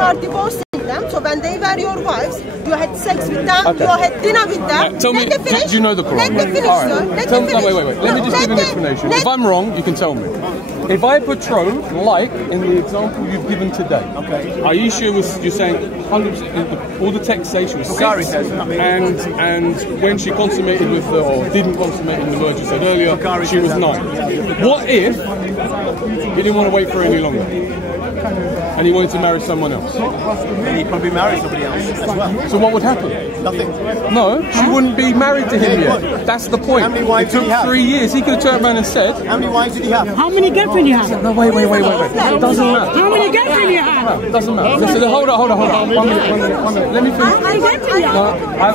you are divorcing them, so when they were your wives, you had sex with them, you had dinner with them. Tell me, do you know the Quran? Let me finish, sir. Let me finish. Wait. Let me just give an explanation. If I'm wrong, you can tell me. If I betroth, like in the example you've given today, Aisha was, you're saying 100%, all the texts say she was 6, and when she consummated with the, or didn't consummate in the word you said earlier, she was 9. What if he didn't want to wait for any longer? And he wanted to marry someone else. And he'd probably marry somebody else as well. So what would happen? Nothing. No, she wouldn't be married to him yet. That's the point. How many wives did he have? 3 years. He could have turned around and said... How many wives did he have? How many girlfriends you have? No, wait. It doesn't matter. How many girlfriends you have? It doesn't matter. Listen, hold on. One minute. Let me finish.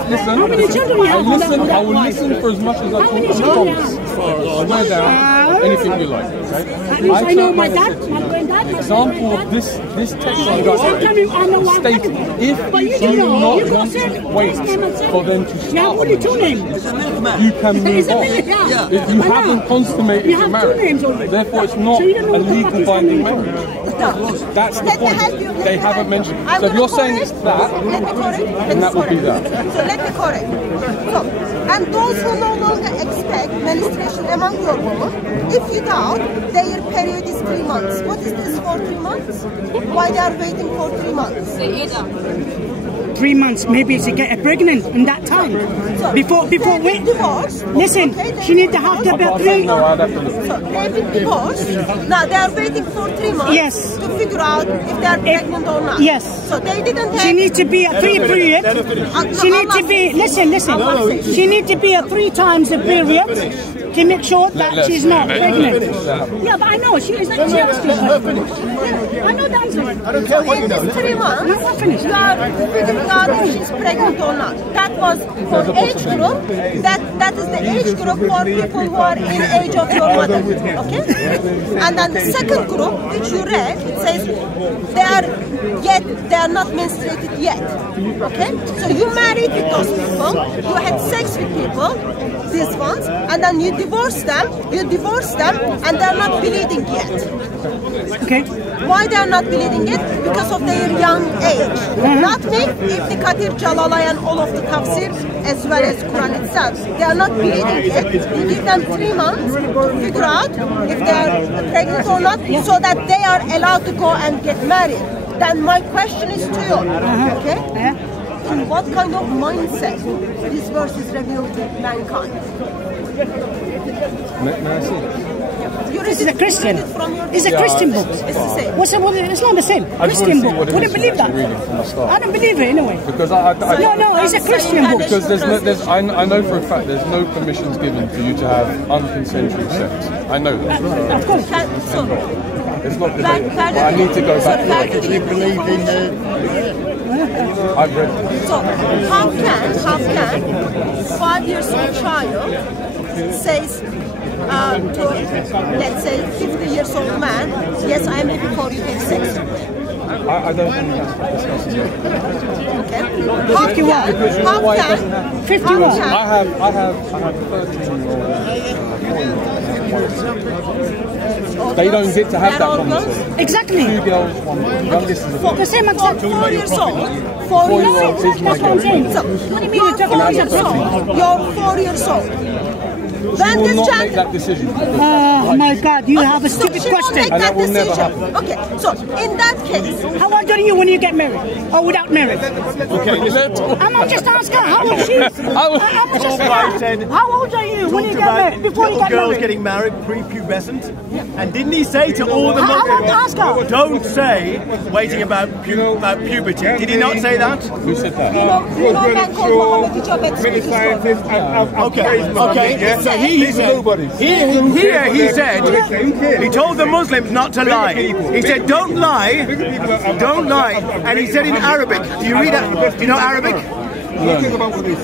Listen. How many children you have? I will listen for as much as I can. I promise. I'll wear down anything you like. Okay? I know my dad, my granddad. The example of this text I got stated, if you do not want to wait for them to start, what are you doing? you can move on. If you haven't consummated your marriage, therefore it's not a legal binding marriage. That's the point. They haven't mentioned. So if you're saying it's that, then that would be that. So let me correct. So, and those who no longer expect menstruation among your women, if you doubt, their period is 3 months. What is this for 3 months? Why they are waiting for 3 months? 3 months, maybe to get pregnant in that time. So, before wait. Divorced. Listen, she need to have the 3 months. So they've been divorced. Now they are waiting for 3 months. Yes. To figure out if they are pregnant or not. Yes. So they didn't have... She needs to be a 3 period. She needs to be, listen. She needs to be a 3 times a period to make sure that she's not pregnant. Yeah, but I know, she is not I know the answer. I don't care what you know. In 3 months, I'm not finished. You are figuring out if she's pregnant or not. That was for age group. That is the age group for people who are in age of your mother. Okay? And then the second group, which you read, it says they are not menstruated yet. Okay? So you married with those people, you had sex with people, these ones, and then you divorce them, and they're not bleeding yet. Okay. Why they are not bleeding it? Because of their young age. Not me, Ibn Kathir, Jalalayan, all of the tafsir, as well as Quran itself. They are not bleeding yet. You give them 3 months to figure out if they are pregnant or not, so that they are allowed to go and get married. Then my question is to you, okay? In what kind of mindset this verse is revealed to mankind? May I see? This is a Christian. It's a Christian book. It's the same. It's not the same. Christian book. Wouldn't believe that. I don't believe it anyway. Because no, it's a Christian book. Because I know for a fact there's no permissions given for you to have unconsensual sex. I know that. Of course. It's not debatable. I need to go back to it. I've read it. So how can 5 years old child says to, let's say, 50 years old man, yes, I am ready for you to have sex? I don't think that's discussing it. Okay. 51. I have 13-year-olds. They don't get to have that conversation. Exactly. 2 girls, 1 youngest is a boy. The same exact. 4 years old. 4-year-old is my girlfriend. So, you're 4 years old. She will not make that decision. Oh my God, you have a stupid question. And that will never happen. Okay, so in that case... How old are you when you get married? Or without marriage? Okay, I'm just asking her, how old is she? How old are you when you get married? Before you get girls married? getting married pre-pubescent. And didn't he say to all the Muslims, don't say waiting about puberty? Did he not say that? Who said that? Many scientists Okay. So he said, he told the Muslims not to lie. He said, don't lie, and he said in Arabic. Do you read that? Do you know Arabic?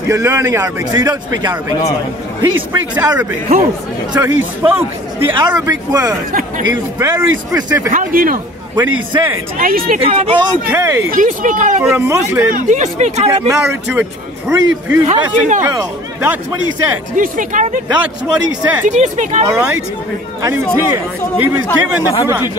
You're learning Arabic, so you don't speak Arabic. No. He speaks Arabic. Who? So he spoke the Arabic word. He was very specific. How do you know? when he said you speak it's Arabic? okay Do you speak Arabic? for a Muslim Do you speak to get Arabic? married to a pre-pubescent How do you know? girl. That's what he said. Do you speak Arabic? That's what he said. Did you speak Arabic? All right? And he was here. He was given the Quran.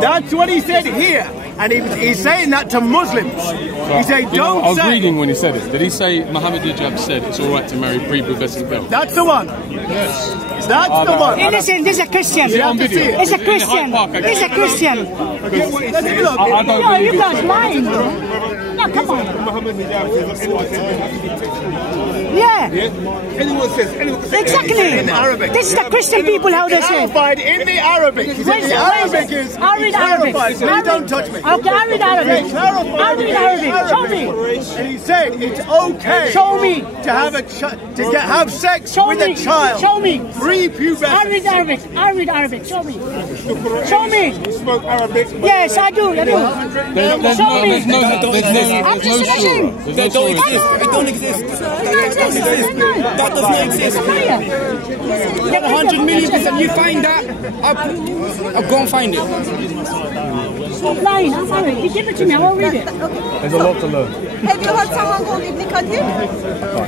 That's what he said here. And he's saying that to Muslims. He said, don't I was say. reading when he said it. Did he say Muhammad Hijab said it's all right to marry pre-pubescent girls? That's the one. Yes. That's the one. Hey, listen, this is a Christian. You have to see it. It's a Christian. It's a Christian. Let's take a look. I don't No, believe you it. guys lying. No, come on. Yeah. Exactly. In Arabic. This is the Christian people how they say. Clarified in the Arabic. He said Where's the it? Arabic is I read Arabic. clarified. So you don't touch me. Okay, I read Arabic. I read Arabic. Show me. And he said it's okay. Show me. To have have sex Show with me. a child. Show me. Pre-pubescent. I read Arabic. I read Arabic. Show me. Show me. You spoke Arabic. Yes, I do. I do. There's Show me. no I'm just saying. They don't exist. They don't exist. That does not exist. 100 million%. You find that, I'll go and find it. Stop lying. I'm sorry. You give it to me. I won't read it. There's a lot to learn. Have you heard someone called Ibn Kathir?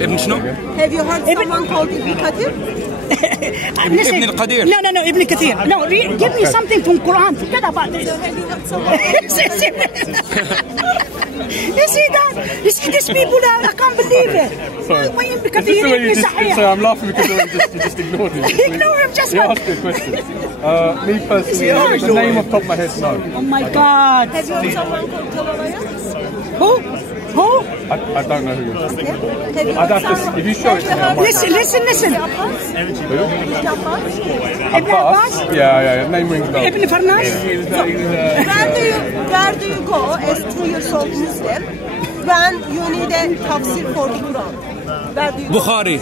Ibn Shno? Have you heard someone called Ibn Kathir? Listen. Ibn al-Qadir. No, Ibn Kathir. No, give me something from Quran. Forget about this. You see that? You see these people that I can't believe it. Sorry. Why Ibn Is this Kathir the way Ibn you just, Sa'id? sorry, I'm laughing because you just ignored him. Ignore him, just He one. asked you a question. Me personally, the name off the top of my head, no. Oh my God. Have you heard someone called Jalalaya? Who? Who? I don't know who you're talking about. Have you I'd heard have to, someone? if you show it to me, I might. Listen. Ibn Abbas? Yeah, name rings bells. Ibn Farnas? Where do you go as 2 years old Muslim when you need a tafsir for the Quran? Where do you go? Bukhari.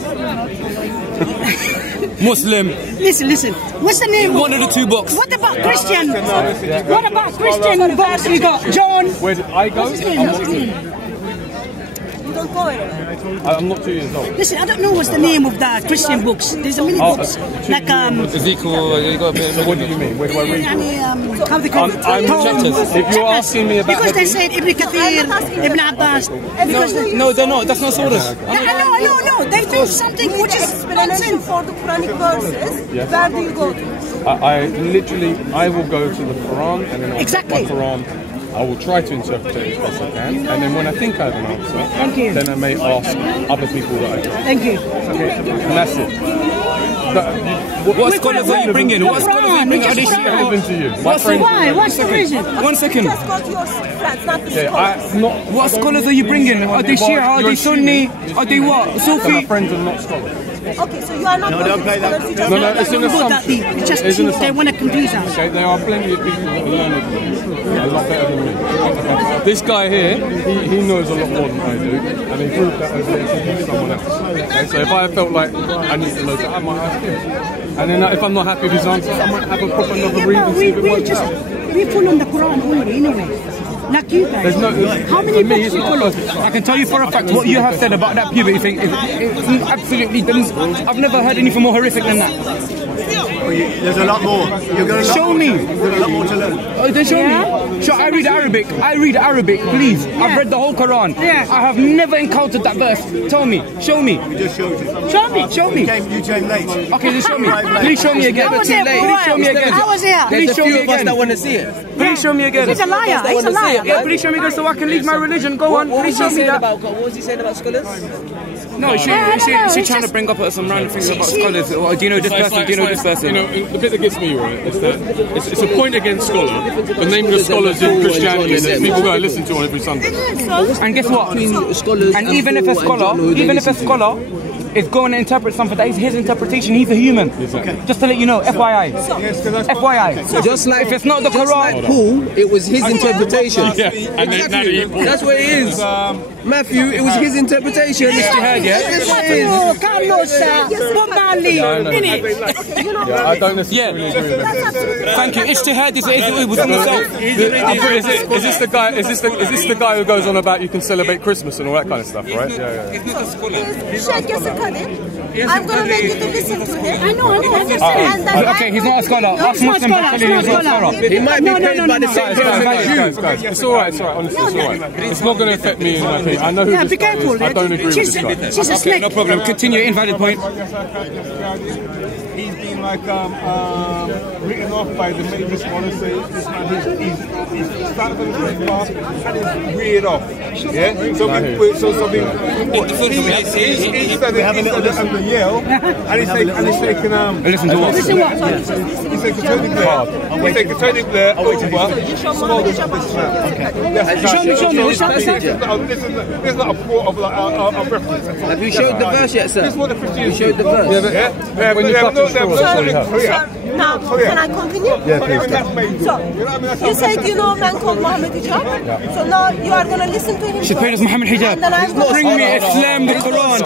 Muslim. Listen. What's the name? One of the two books. What about Christian? What about Christian books? We got John. Where did I go? You don't go anywhere. I'm not 2 years old. Listen, I don't know what's the name of the Christian books. There's a many books. Like, Ezekiel, you got a bit So what do you mean? Where do I read from? how they call it? If you're asking me about Because they said Ibn Kathir, Ibn Abbas. No, they're not. That's not source. No. They do something which is Explanation nonsense. for the Quranic verses. Where do you go to? I will go to the Quran and then I'll Exactly. take my Quran. I will try to interpret it as best I can, and then when I think I have an answer, Thank you. then I may ask other people that I know. Thank you. And that's it. What scholars are you bringing? What scholars are you bringing? Are they Given Shia? to you. Why? What's the reason? 1 second. Just go to your friends, not the scholars. What scholars are you bringing? Are they Shia? Are they Sunni? Are they what? My Sufi? friends are not scholars. Okay, so you are not going to the scholars. You just No, it's an Don't go that assumption. deep. It's just It's an they assumption. want to confuse us. Okay, there are plenty of people that are learned a lot better than me. This guy here, he knows a lot more than I do, and he proved that over the interview with someone else. Okay, so if I felt like I need to know that, I might ask him. And then if I'm not happy with his answer, I might have a proper another read and see if it works out. We follow the Quran only anyway. Like you guys. There's no, How many for me, books it's you not follow? perfect. I can tell you for a fact what you have said about that puberty thing is absolutely. I've never heard anything more horrific than that. There's a lot more. You're going to Show me. There's a lot more to learn. Then show me. Sure, I read Arabic, please. I've read the whole Quran. Yeah. I have never encountered that verse. Tell me. Show me. We just showed you. Show me. You came late. Okay, then show me. Please show me again. I was there for a Please show me while. again. I was there. Please show me again. want to see it. Please show me again. He's a liar. He's a liar. Yeah, please show me again so I can leave my religion. Go on. Please show me that. What was he saying about scholars? No, she trying to bring up some random things about scholars. Or, do you know this person? Do you know this person? You know, the bit that gets me right is that it's a point against scholar. The name of the scholars in Christianity that people go and listen to on every Sunday. And guess what? And even if a scholar is going to interpret something that is his interpretation, he's a human. Exactly. Just to let you know, FYI. FYI. Just like if it's not the just Quran, like Paul, it was his interpretation. Yeah, and then now Exactly. That's what it is. Matthew, it was his interpretation. Ijtihad, yeah? That's what it is. Carlos, Bob Marley, innit? Yeah, I don't necessarily agree with that. Thank you. Ijtihad is it was on himself. Is this the guy? Is this the guy who goes on about you can celebrate Christmas and all that kind of stuff, right? Yeah. Sheikh Yasir Kadir. I'm going to make you to listen to him. I know, I'm just saying. And then Okay, he's not a scholar. No, he's not a scholar. He's not a scholar. He might be paid by the same person as you. Guys, it's all right. Honestly, it's all right. It's not going to affect me in my opinion. I know who this guy is. I don't agree with this guy. She's a snake. No problem. Continue. Invalid point. He's been like written off by the major scholars. Saying this man, he's started on the right path and he's weird off. Yeah. So he's studying under Yale, and he's taking Listen to what? Listen what? He's taking Tony Blair. He's taking Tony Blair over. Show me. There's not a port of like a reference. Have you showed the verse yet, sir? This is what the 50 You showed the verse. When you cut the straw, that's all you have. now, can I continue? Yeah, please. So, you said you know a man called Muhammad Hijab? Yeah. So now you are going to listen to him. She paid us Muhammad Hijab. Bring me Islam, the Quran.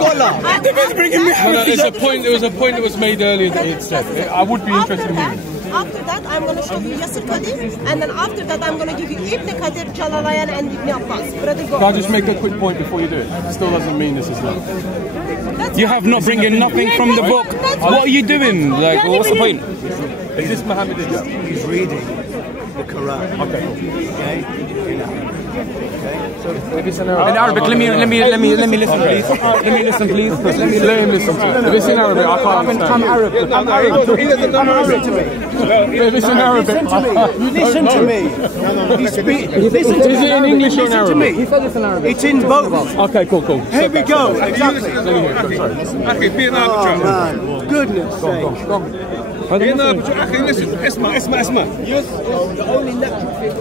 There was a point that was made earlier that it said. I would be interested in hearing. After that, I'm going to show you Yasir Qadir, and then after that, I'm going to give you Ibn Qadir, Jalalayan, and Ibn Abbas. Brother, go. Can I just make a quick point before you do it? It still doesn't mean this is Islam. You have not bringing nothing from the book. What are you doing? Like, what's the point? Is this Muhammad Hijab? He's reading the Quran. Okay. So if it's in Arabic, let me listen, please. Let me listen, please. Let him listen to it. If it's in Arabic, I can't understand. I'm Arab. He doesn't know Arabic to me. If it's in Arabic, Listen to me. Listen to me. Is it in English or in Arabic? He said it's in Arabic. It's in both. Okay, cool. Here we go. Exactly. Okay, be an Oh arbitrator. man, goodness sake. Be an arbitrator. Okay, listen. Esma. Yes. The only natural thing.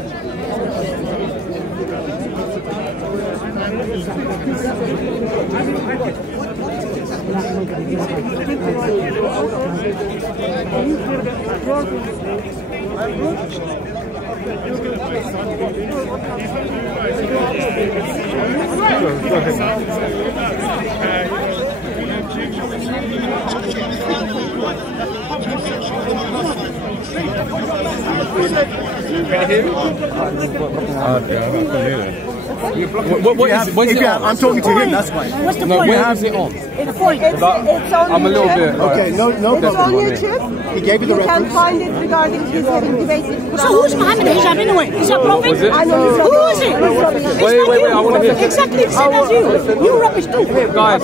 What is it on? I'm talking to him, that's why. What's the No, point? where is it on? It's on I'm a little YouTube. bit. Okay, no It's on problem. YouTube. He gave you the You can reference. find it regarding his having debated. So who's Muhammad Hijab anyway? Is that prophet? Was it? I know he's Who is it? Wait, I want to hear. Exactly the same as you. You rubbish too. Guys.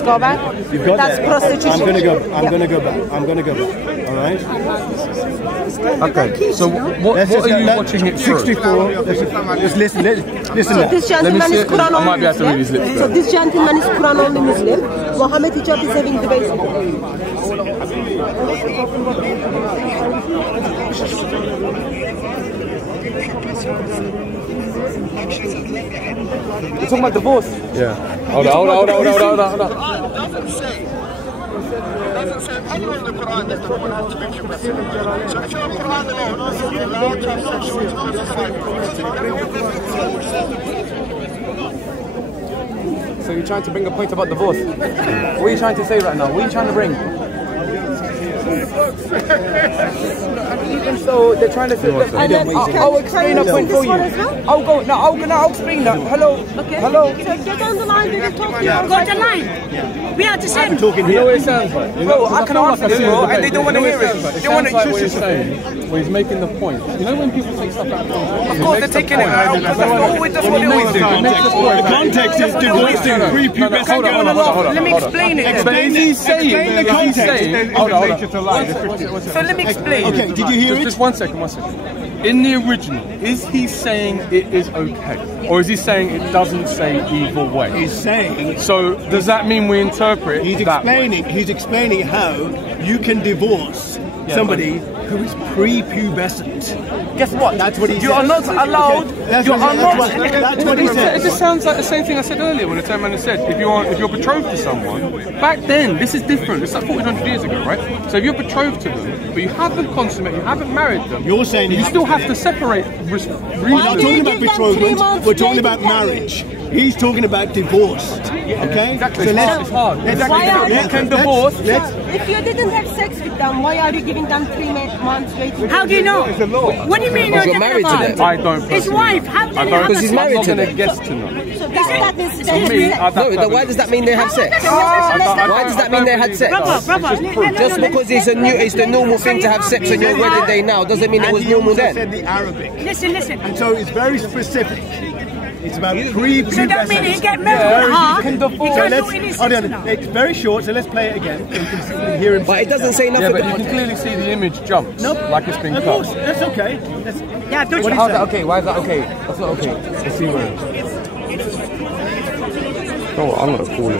Go back. You've got That's that. prostitution. I'm gonna go back. All right. Okay. So what are you watching it through? 64. Just listen. Listen. So this gentleman is Quran I might only be able to read his Muslim. lips. So this gentleman is Quran only Muslim. Muhammad Hijab is having debate. You're talking about divorce? Yeah. Hold on. Doesn't say anywhere in the Quran that the woman has to be pure. So if you're Quran alone, you're allowed to have sexual intercourse. So you're trying to bring a point about divorce? What are you trying to say right now? What are you trying to bring? So they're trying to say that. And then I'll explain a point for you. I'll explain that. Hello. Okay. Hello. So get on the line. We will talk to you. Got the line. We are the same. Talking You know here. what it sounds like? Bro, I can answer this, bro, and they don't want to hear it. It sounds like what he's saying, where he's making the point. You know when people take stuff out of context? Of course, they're taking it out because that's what they always do. The context is divorcing prepubescent Hold on. Let me explain it. But if he's saying, the context. hold on. So let me explain. Okay, did you hear it? Just 1 second. In the original, is he saying it is okay? Or is he saying it doesn't say either way? He's saying. So does that mean we interpret He's that way? explaining how you can divorce somebody who is prepubescent. Guess what? That's what he You said. are not allowed. That's You what are he- not. That's what he It said. just sounds like the same thing I said earlier when the term man said if you're betrothed to someone, back then this is different. It's like 1400 years ago, right? So if you're betrothed to them, but you haven't consummated, you haven't married them, You're saying you still have to separate We're not talking about betrothal. We're talking about marriage. He's talking about divorced. Okay? Exactly. So It's hard. If you didn't have sex with them, why are you giving them 3 months waiting? How do you know? What do you mean you're married to them? I don't. His wife. How do you know? Because he's married to I'm not them. going to guess to know. So that means they have sex. No, why does that mean they have sex? Why does that mean they had sex? Brother. Just because it's the normal thing to have sex on your wedding day now doesn't mean it was normal then. said the Arabic. Listen. And so it's very specific. It's about pre-pubescent. So that means he get married. Can divorce. So it's very short, so let's play it again. So you can hear him. But it doesn't say nothing. Yeah, but you can clearly see the image jumps. Like it's been Of cut. course, that's okay. Yeah, don't How's that okay? Why is that okay? That's not okay. Let's see where. Oh, I'm gonna call it.